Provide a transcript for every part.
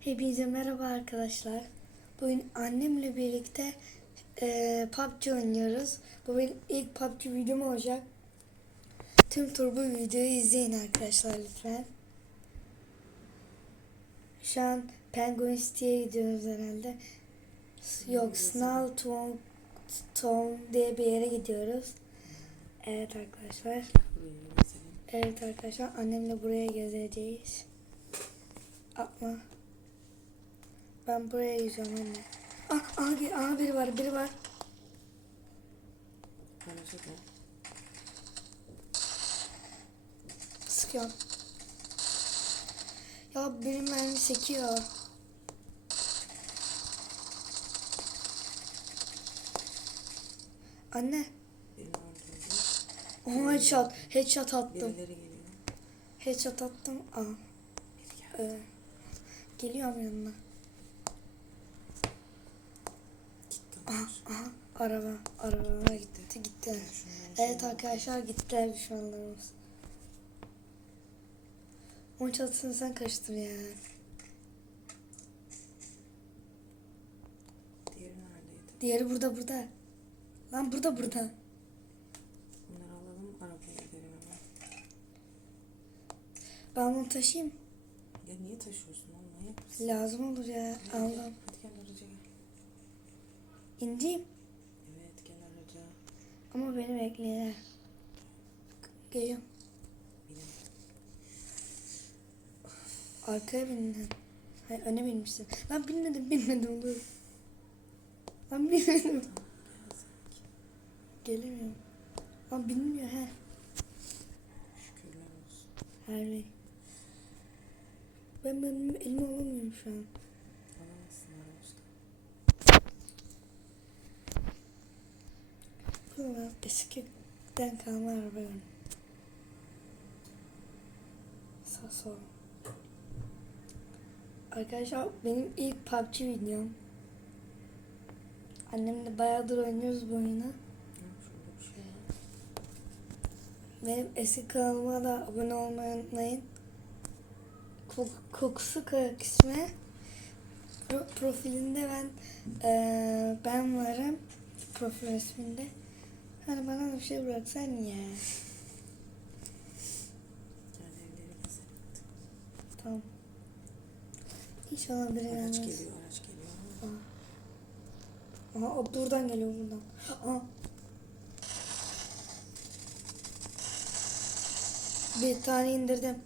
Hepinize merhaba arkadaşlar. Bugün annemle birlikte eee PUBG oynuyoruz. Bu benim ilk PUBG videom olacak. Tüm tur bu videoyu izleyin arkadaşlar lütfen. Şu an Penguin City'ye gidiyoruz herhalde. Yok, Snow Town, Town diye bir yere gidiyoruz. Evet arkadaşlar. Evet arkadaşlar annemle buraya gezeceğiz. Atma. Ben buraya yüzüyorum anne. Ah, aha, ge- aha biri var biri var. Garaja gel. Sıkıyorum. Ya benim mermi sekiyor. Anne. Oh, headshot. Headshot attım. Headshot attım. Aa. Ee, geliyorum yanına. Gitti Aha, onlar. aha. Araba. Araba gitti. Gitti. Şunların Evet arkadaşlar gittiler düşmanlarımız. Onun çatısını sen kaçtır ya. Diğeri neredeydi? Diğeri burada burada. Lan burada burada. Bunları alalım arabaya gidelim hemen. Ben bunu taşıyayım. Ya niye taşıyorsun oğlum manyak mısın? Lazım olur ya. Hadi Aldım. Hadi gel araca gel. İneceğim. Evet gel araca. Ama beni bekleyin. ha. Geliyorum. Arkaya bindin. Hayır öne binmişsin. Lan binmedim binmedim dur. Lan binmedim. Gelemiyorum. Lan binmiyor he. Şükürler olsun. Harbi. Ben benim elime alamıyorum şu an. Eskiden kalma araba yani. Sağ sol. Arkadaşlar benim ilk PUBG videom. Annemle bayağıdır oynuyoruz bu oyunu. Benim eski kanalıma da abone olmayı unutmayın. Kok- kokusu kırık ismi. Pro- profilinde ben eee, ben varım. Profil resminde. Hani bana bir şey bıraksan ya. Tamam. İnşallah biri Araç gelmez. geliyor araç geliyor. Aha o buradan geliyor buradan. Aha. Bir tane indirdim.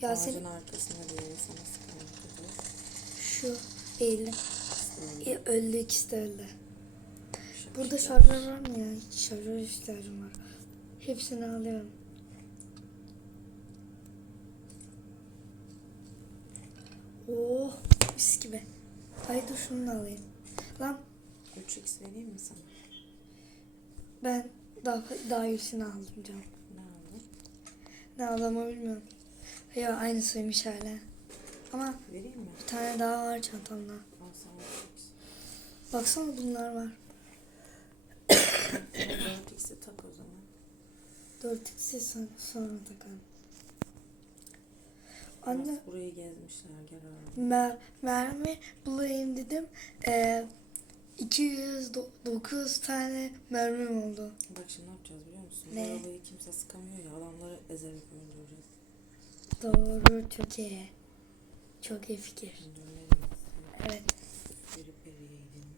Ya Ağacın senin arkasına bir yere sana sıkıntı şu eğildim. Öyle E, öldü ikisi de öldü. Burada şarjör var mı ya? Şarjör ihtiyacım var. Hepsini alıyorum. Oh mis gibi. Ay dur şunu da alayım. Lan 3x vereyim mi sana? ben daha daha iyisini aldım canım. Ne aldın? Ne aldığımı bilmiyorum. Ya aynısıymış hala. Ama Vereyim mi? bir tane daha var çantamda. Al sana 3x. Baksana bunlar var. 4x'i tak o zaman. 4x'i son- sonra takalım. Anne Bak, Burayı gezmişler gel abi. mer mermi bulayım dedim. Ee, 209 tane mermim oldu. Bak şimdi ne yapacağız biliyor musun? Ne? Bu arabayı kimse sıkamıyor ya adamları ezerek öldüreceğiz. Doğru çok iyi. Çok iyi fikir. Evet. Peri periye gidelim.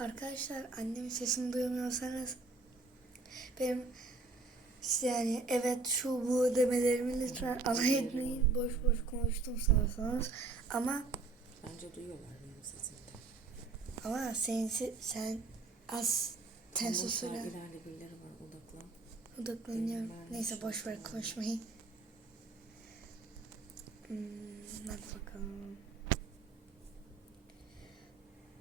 Arkadaşlar annemin sesini duymuyorsanız benim yani evet şu bu demelerimi lütfen alay etmeyin. Boş boş konuştum sanırsanız. Ama Bence duyuyorlar benim sesimi. ama sen sen az tenso Boş ver, söyle. ileride birileri var odaklan. Odaklanıyorum. Neyse boş ver konuşmayı. Hmm, hadi bakalım.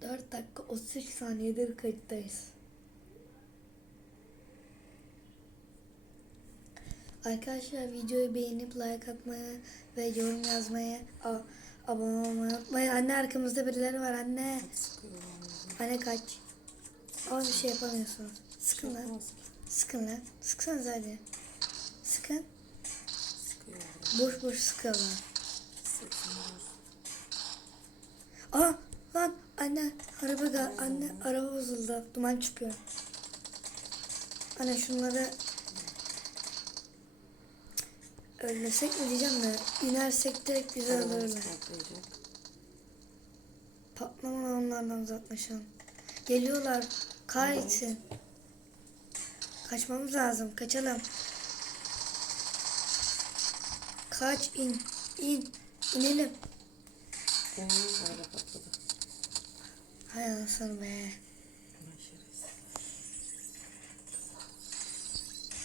4 dakika 33 saniyedir kayıttayız. Arkadaşlar videoyu beğenip like atmayı ve yorum yazmayı, abone olmayı unutmayın. Anne arkamızda birileri var anne. Anne kaç. Ama bir şey yapamıyorsunuz. Sıkın lan. Sıkın lan. Sıksanız hadi. Sıkın. Boş boş sıkıyorlar. Sıkıyor. Aa anne araba da anne araba bozuldu. Duman çıkıyor. Anne şunları Ölmesek mi diyeceğim de inersek direkt Arabamız alırlar. Patlama onlardan uzaklaşalım. Geliyorlar. Kahretsin. Kaçmamız lazım. Kaçalım. Kaç in. in. İnelim. Oo, araba patladı. Hay anasını be.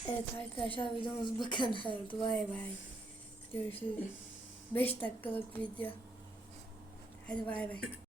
Evet arkadaşlar videomuz bu kadardı. Bay bay. Görüşürüz. 5 dakikalık video. Hadi bay bay.